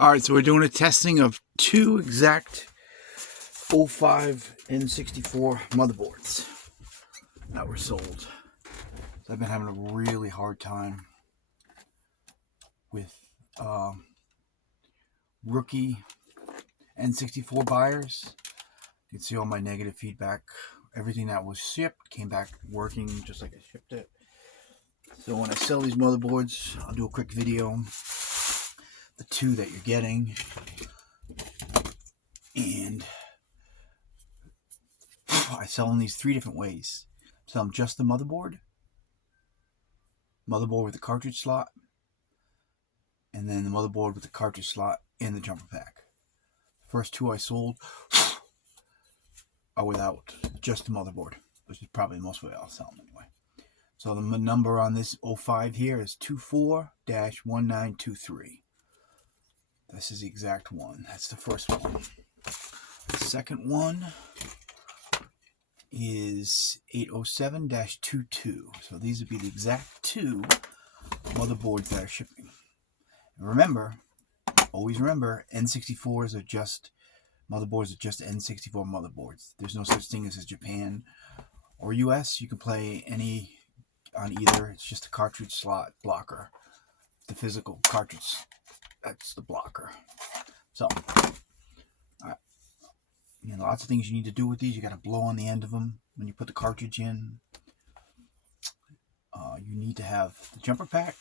Alright, so we're doing a testing of two exact 05 N64 motherboards that were sold. So I've been having a really hard time with rookie N64 buyers. You can see all my negative feedback. Everything that was shipped came back working just like I shipped it. So when I sell these motherboards, I'll do a quick video. The two that you're getting. And I sell them these three different ways. I sell them just the motherboard with the cartridge slot, and then the motherboard with the cartridge slot and the jumper pack. The first two I sold are without just the motherboard, which is probably the most way I'll sell them anyway. So the number on this 05 here is 24-1923. This is the exact one. That's the first one. The second one is 807-22. So these would be the exact two motherboards that are shipping. And remember, always remember, N64s are just motherboards, are just N64 motherboards. There's no such thing as Japan or US. You can play any on either. It's just a cartridge slot blocker. The physical cartridge, that's the blocker. So, lots of things you need to do with these. You got to blow on the end of them when you put the cartridge in. You need to have the jumper pack,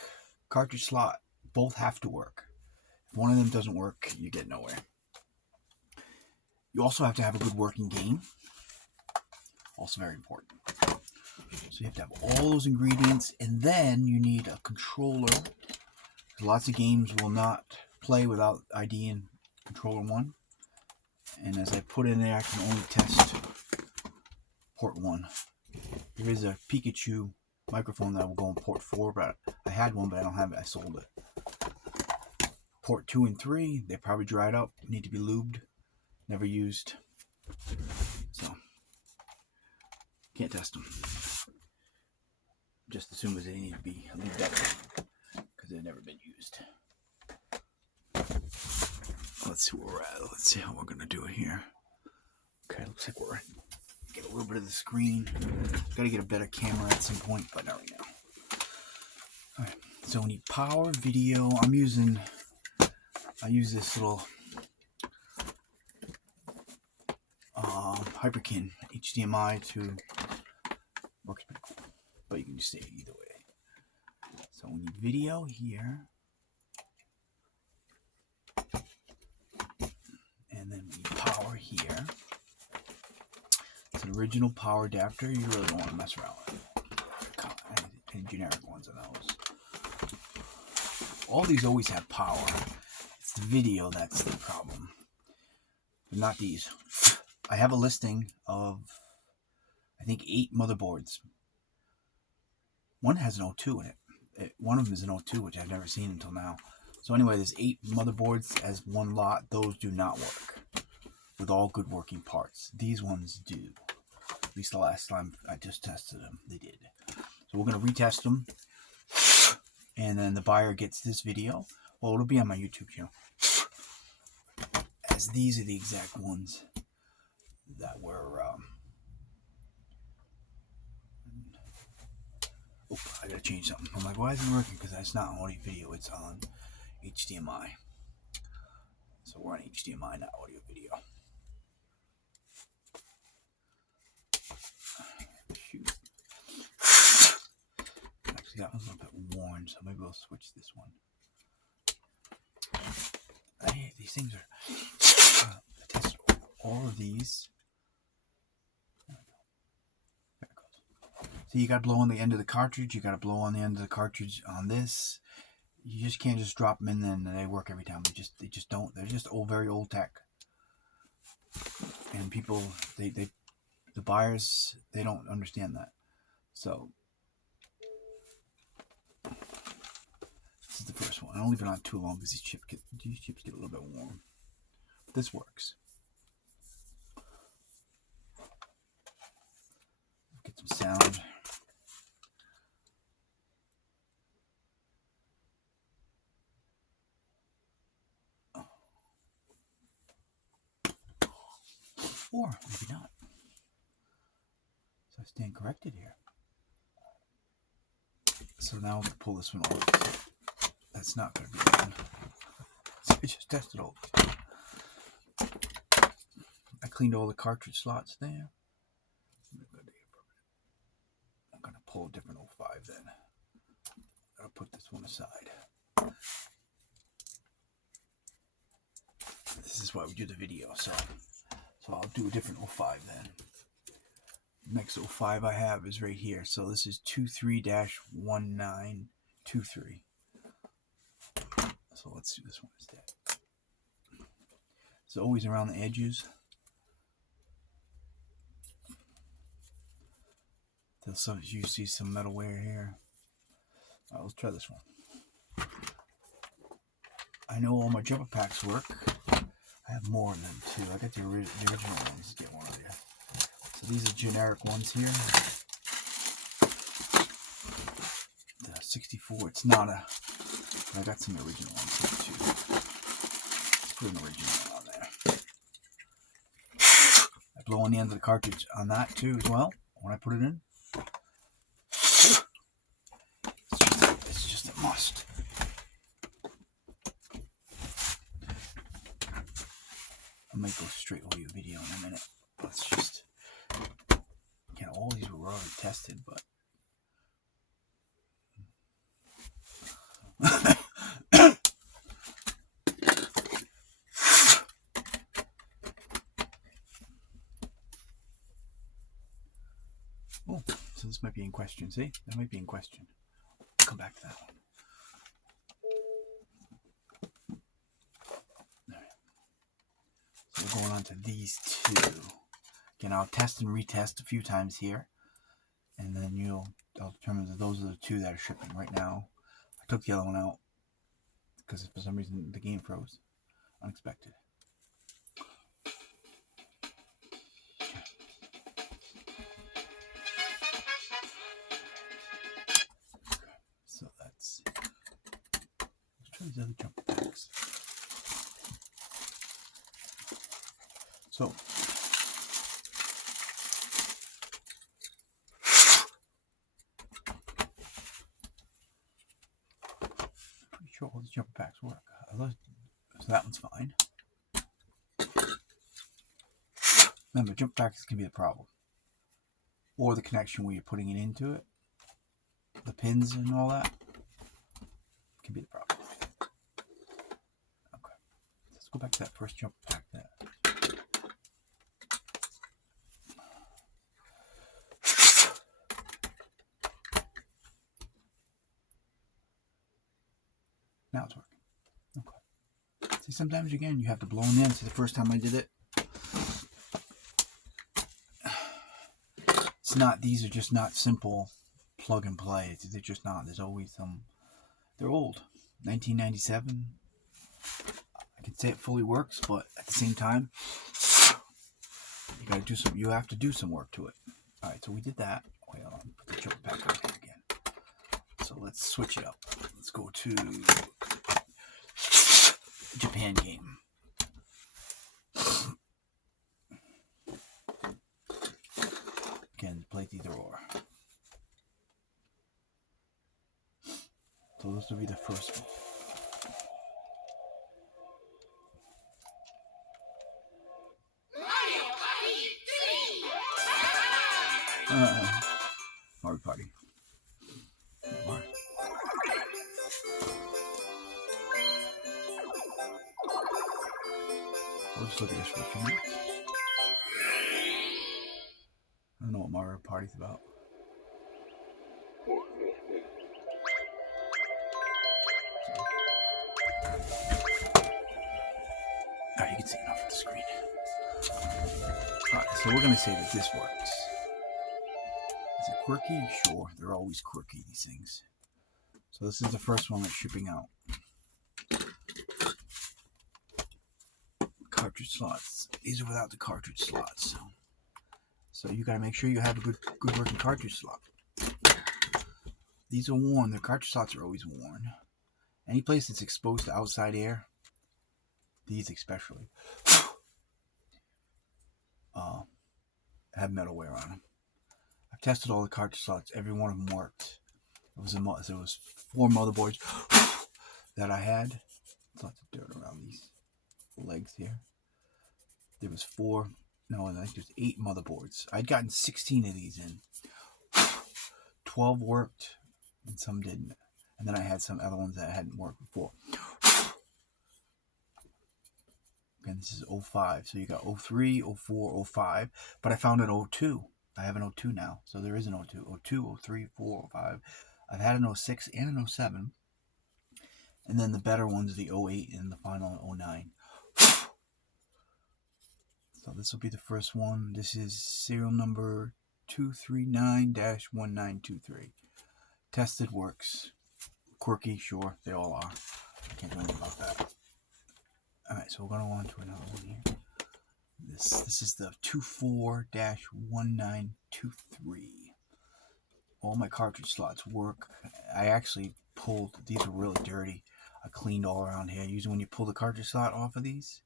cartridge slot, both have to work. If one of them doesn't work, you get nowhere. You also have to have a good working game. Also very important. So you have to have all those ingredients, and then you need a controller. Lots of games will not play without ID and controller 1. And as I put in there, I can only test port 1. There is a Pikachu microphone that will go on port 4, but I had one, but I don't have it. I sold it. Port 2 and 3, they probably dried up, need to be lubed, never used. So, can't test them. Just assume that they need to be lubed up because they've never been used. Let's see where we're at. Let's see how we're going to do it here. Okay, looks like we're get a little bit of the screen. Got to get a better camera at some point, but not right now. All right, so we need power, video. I use this little Hyperkin HDMI to works pretty cool, but you can just say it either way. So we need video here, and then we need power here. It's an original power adapter. You really don't want to mess around with any generic ones of those. All these always have power. It's the video that's the problem, but not these. I have a listing of, I think, 8 motherboards. One has an O2 in it. One of them is an O2, which I've never seen until now. So anyway, there's 8 motherboards as one lot. Those do not work with all good working parts. These ones do. At least the last time I just tested them, they did. So we're going to retest them. And then the buyer gets this video. Well, it'll be on my YouTube channel. As these are the exact ones that were... I gotta change something. I'm like, why isn't it working? Because that's not audio video, it's on HDMI. So we're on HDMI, not audio video. Shoot. Actually, that one's a little bit worn, so maybe we'll switch this one. These things are... I tested all of these. So you got to blow on the end of the cartridge. You got to blow on the end of the cartridge on this. You just can't just drop them in and they work every time. They just don't. They're just very old tech. And people, the buyers, they don't understand that. So this is the first one. I don't leave it on too long because these chips get a little bit warm. But this works. Get some sound. Or maybe not. So I stand corrected here. So now I'm going to pull this one off. That's not going to be done. So I just tested all these. I cleaned all the cartridge slots there. I'm going to pull a different 05 then. I'll put this one aside. This is why we do the video, so I'll do a different 05 then. Next 05 I have is right here. So this is 23-1923. So let's do this one instead. It's always around the edges. You see some metal wear here. Alright, let's try this one. I know all my jumper packs work. I have more than two. I got the original ones. Get one of you. So these are generic ones here. The 64. It's not a. I got some original ones here too. Let's put an original one on there. I blow on the end of the cartridge on that too as well. When I put it in. It's just a must. I might go straight over your video in a minute. Let's just, you know, all these were already tested, but oh, so this might be in question. See, that might be in question. Come back to that one. So we're going on to these two. Again, I'll test and retest a few times here, and then I'll determine that those are the two that are shipping right now. I took the other one out because for some reason the game froze. Unexpected. So let's try these other jumper packs. So pretty sure all these jumper packs work. So that one's fine. Remember, jumper packs can be the problem, or the connection where you're putting it into it. The pins and all that can be the problem. Okay, let's go back to that first jumper pack there. Now it's working. Okay. See, sometimes again you have to blow them in. See, the first time I did it, it's not. These are just not simple plug and play. They're just not. There's always some. They're old. 1997. I can say it fully works, but at the same time, you gotta do some. You have to do some work to it. All right. So we did that. Wait, hold on. Put the jumper pack on again. So let's switch it up. Let's go to Japan game. Again, plate either or. So this will be the first one. Mario Party. What? I'll just look at this for a few minutes. I don't know what Mario Party's about. Alright, you can see enough of the screen. Alright, so we're going to say that this works. Is it quirky? Sure, they're always quirky, these things. So this is the first one that's shipping out. Cartridge slots. These are without the cartridge slots. So you got to make sure you have a good working cartridge slot. These are worn. The cartridge slots are always worn. Any place that's exposed to outside air, these especially, have metalware on them. I've tested all the cartridge slots. Every one of them worked. It was 4 motherboards that I had. There's lots of dirt around these legs here. There was 4. No, I think there's 8 motherboards. I'd gotten 16 of these in. 12 worked, and some didn't. And then I had some other ones that hadn't worked before. Again, this is 05. So you got 03, 04, 05. But I found an 02. I have an 02 now. So there is an 02. 02, 03, 4, 05. I've had an 06 and an 07. And then the better ones, the 08 and the final 09. So this will be the first one. This is serial number 239-1923. Tested, works. Quirky, sure, they all are. I can't do anything about that. Alright, so we're going to go on to another one here. This is the 24-1923. All my cartridge slots work. I actually pulled, these are really dirty. I cleaned all around here. Usually when you pull the cartridge slot off of these,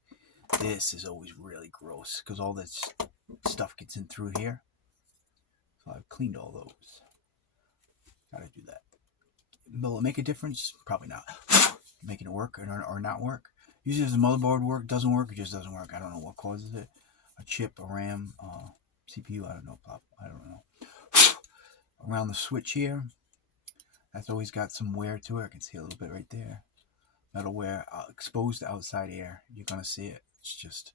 this is always really gross because all this stuff gets in through here. So I've cleaned all those. Gotta do that. Will it make a difference? Probably not. Making it work or not work. Usually if the motherboard doesn't work, it just doesn't work. I don't know what causes it. A chip, a RAM, CPU, I don't know. I don't know. Around the switch here, that's always got some wear to it. I can see a little bit right there. Metal wear, exposed to outside air. You're going to see it. It's just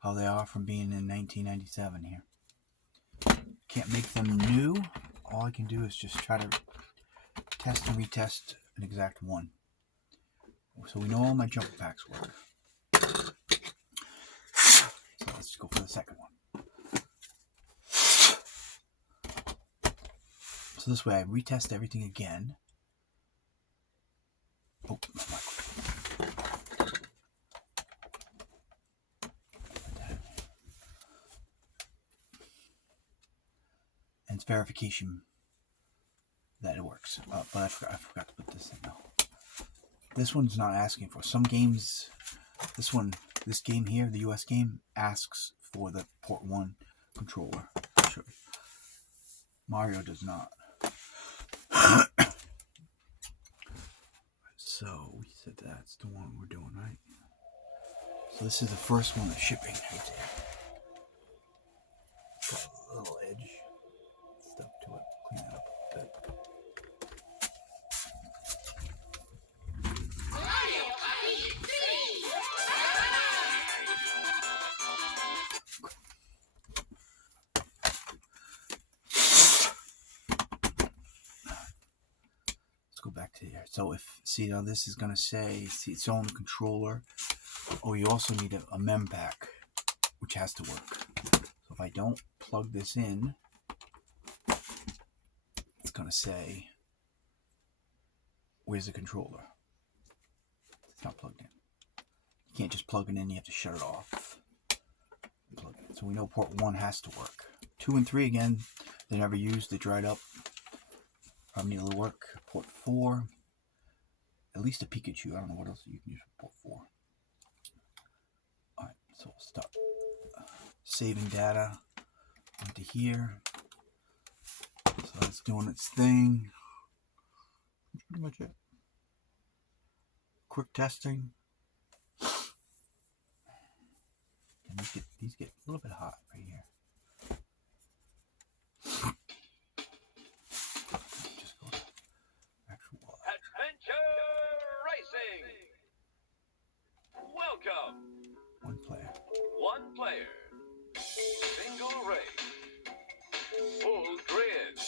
how they are from being in 1997 here. Can't make them new. All I can do is just try to test and retest an exact one. So we know all my jumper packs work. So let's go for the second one. So this way I retest everything again. Oh, my mic. And it's verification that it works. But I forgot to put this in now. This one's not asking for some games. This game here, the US game, asks for the port 1 controller. Sure. Mario does not. So we said that's the one we're doing, right? So this is the first one that's shipping right there. Got a little edge stuff to it. Clean that up a bit. Go back to here. So see now this is going to say, see it's on the controller. Oh, you also need a mem pack, which has to work. So if I don't plug this in, it's going to say, where's the controller? It's not plugged in. You can't just plug it in, you have to shut it off. Plug it in. So we know port 1 has to work. 2 and 3 again, they never used, they dried up. Probably need a little work. Port 4, at least a Pikachu. I don't know what else you can use for port 4. Alright, so we'll start saving data onto here. So it's doing its thing. That's pretty much it. Quick testing. And these get a little bit hot right here. Welcome. One player. One player. Single race. Full grid.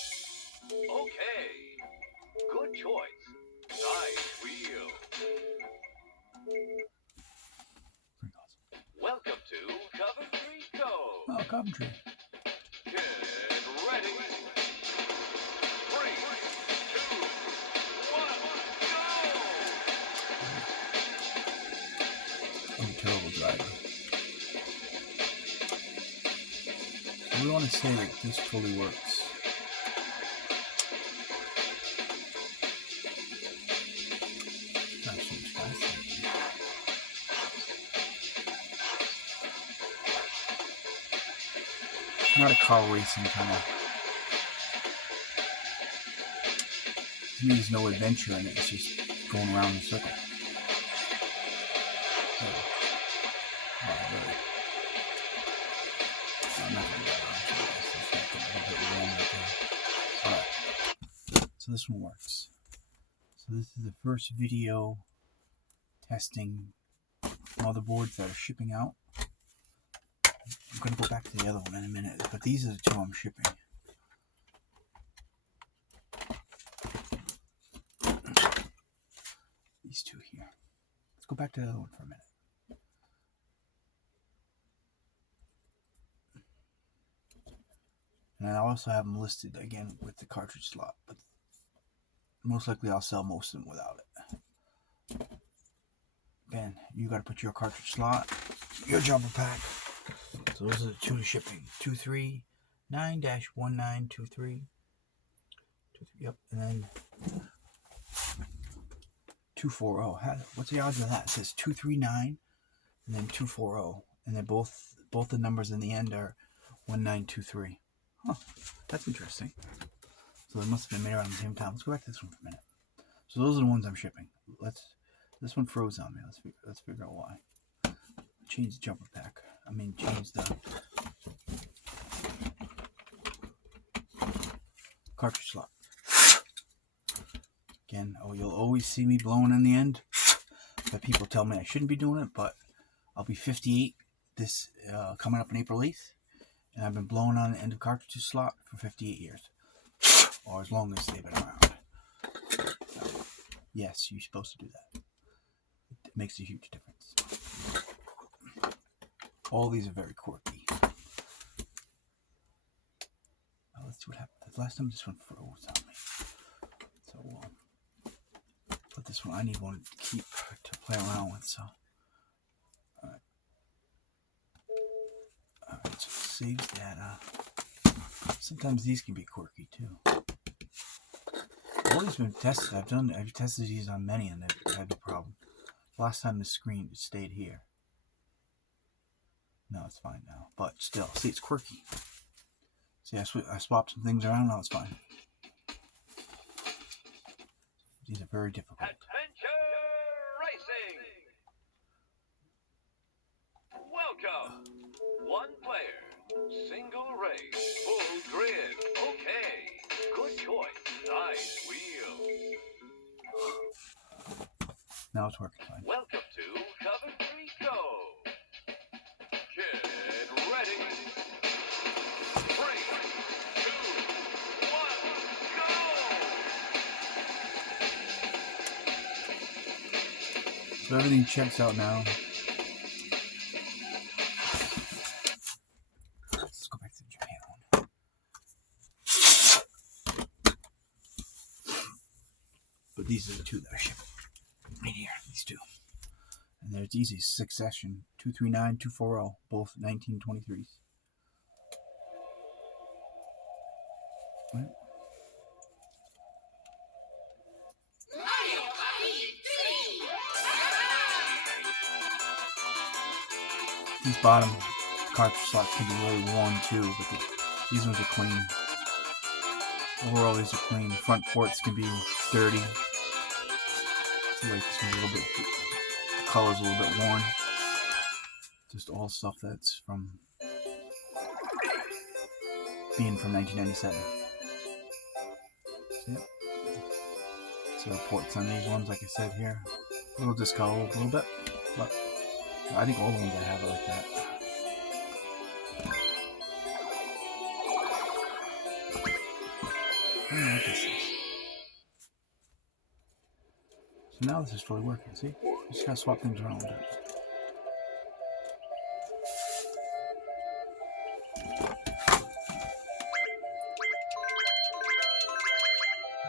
Okay. Good choice. Nice wheel. Welcome to Coventry Cove. Oh, Coventry. Get ready. 3, 2, 1, go! I'm a terrible driver. We want to say that this fully works. Not so much faster. Not a car racing kind of. To me, there's no adventure in it. It's just going around in a circle. Oh, really? I'm not gonna do that. It's just a little bit warm right there. Alright. So this one works. So this is the first video testing motherboards that are shipping out. I'm going to go back to the other one in a minute, but these are the two I'm shipping. These two here. Let's go back to the other one for a minute. And I also have them listed again with the cartridge slot, but most likely I'll sell most of them without it. Again, you got to put your cartridge slot, your jumper pack. So those are the two shipping. 239-1923. Yep, and then 240. What's the odds of that? It says 239 and then 240, and then both the numbers in the end are 1923. Huh, that's interesting. So they must have been made around the same time. Let's go back to this one for a minute. So those are the ones I'm shipping. This one froze on me. Let's figure out why. Change the jumper pack. Change the cartridge slot. Again, you'll always see me blowing in the end. But people tell me I shouldn't be doing it, but I'll be 58 this coming up on April 8th. And I've been blowing on the end of cartridge slot for 58 years. Or as long as they've been around. So, yes, you're supposed to do that. It makes a huge difference. All these are very quirky. Let's see what happened. The last time this one froze on me. So, put this one. I need one to keep to play around with. So, alright. Alright, so saves data. Sometimes these can be quirky too. All these been tested. I've tested these on many and they've had no problem. Last time the screen stayed here. No, it's fine now. But still, see, it's quirky. See, I swapped some things around. Now it's fine. These are very difficult. Adventure Racing! Welcome! One player, single race, full grid. Okay, good choice. Nice wheel. Now it's working fine. Welcome to Coventry Cove. Get ready. 3, 2, 1, go! So everything checks out now. Let's go back to the Japan one. But these are the two that I shipped. Right here, these two. And there's easy succession. 239, 240, both 1923s. Right. These bottom cartridge slots can be really worn too, but these ones are clean. Overall, these are clean. Front ports can be dirty. Like this one's a little bit, the color's a little bit worn. Just all stuff that's from being from 1997. See it? So ports on these ones, like I said here, a little discolored a little bit, but I think all the ones I have are like that. I don't know what this is. So now this is fully working, see? You just gotta swap things around a bit.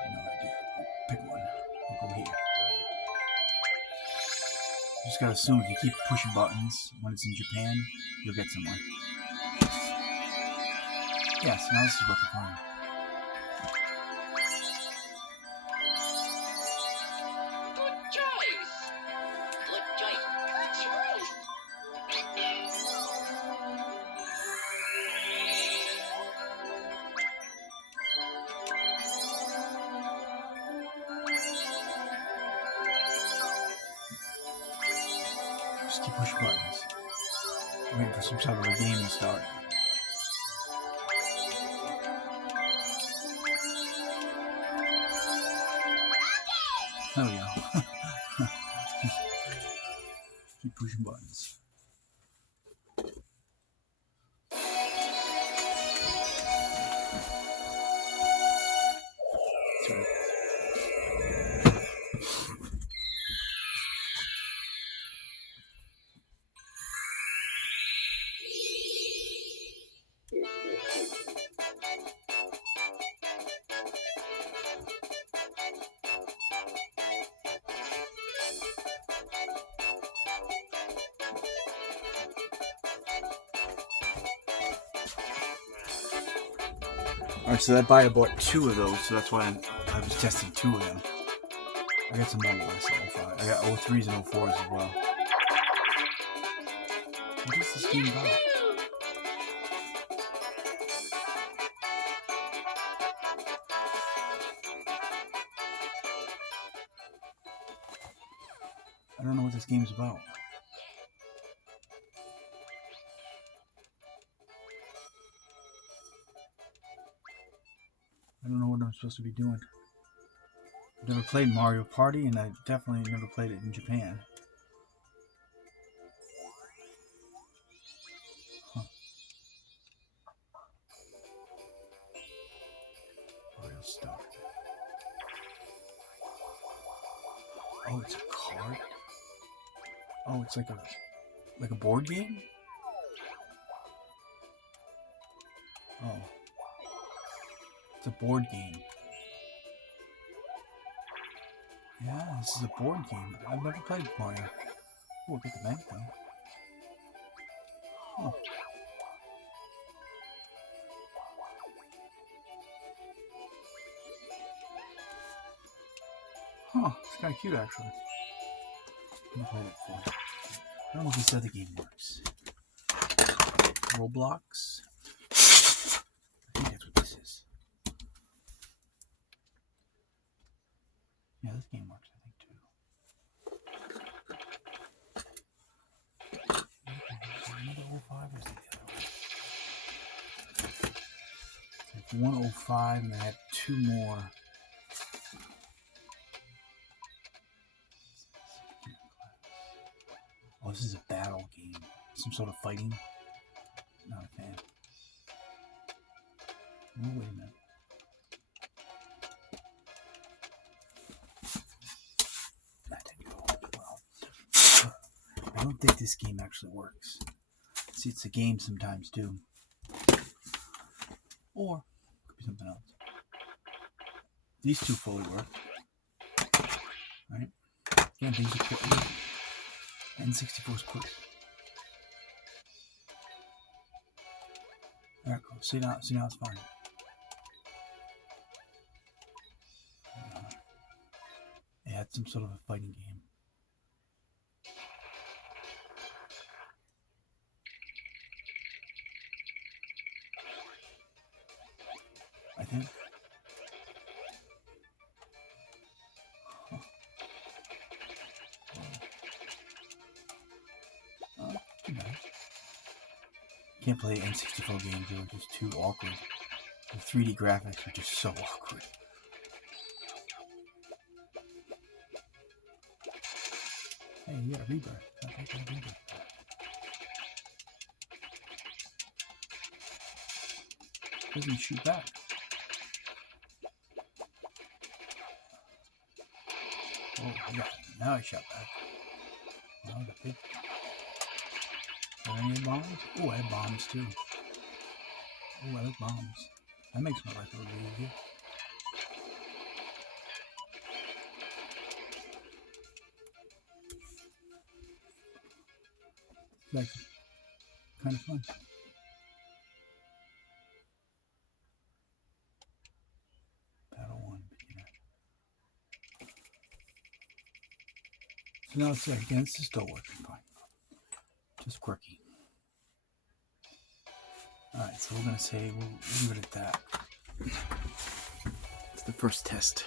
No idea. Pick one. I'll go here. You just gotta assume if you keep pushing buttons when it's in Japan, you'll get somewhere. Yeah, so now this is working fine. Just keep pushing buttons. Waiting for some type of a game to start. There we go. Keep pushing buttons. Sorry. Alright, so that buyer bought 2 of those, so that's why I was testing 2 of them. I got some more list 05. I got 03s and 04s as well. What is this game about? I don't know what this game's about. I don't know what I'm supposed to be doing. I've never played Mario Party, and I definitely never played it in Japan. Huh. Mario Star. Oh, it's a card? Oh, it's like a board game? Oh. It's a board game. Yeah, this is a board game. I've never played Mario. Oh, look at the bank though. Huh. Huh, it's kind of cute actually. Never played it before. I don't know if this other game works. Roblox? I think that's what this is. Yeah, this game works, I think, too. Another 05 or is it the other one? It's like 105 and I have 2 more. Oh, this is a battle game. Some sort of fighting. Not a fan. Oh, wait a minute. That didn't go well. I don't think this game actually works. See, it's a game sometimes too. Or it could be something else. These 2 fully work. Right? Yeah, these are quick. N64 is quick. Alright, cool. See now it's fine. It had some sort of a fighting game. I think. Too bad. Can't play N64 games, they were just too awkward. The 3D graphics are just so awkward. Hey, you got a rebirth. I'll take a rebirth. Doesn't shoot back. Oh, yeah. Now I shot back. Wow, the big. Are there any bombs? Oh, I have bombs too. Oh, I like bombs. That makes my life a little easier. It's like kind of fun. Battle 1, beginner. So now it's like, again, it's still working fine. Just quirky. Alright, so we're going to say we'll leave it at that. It's the first test.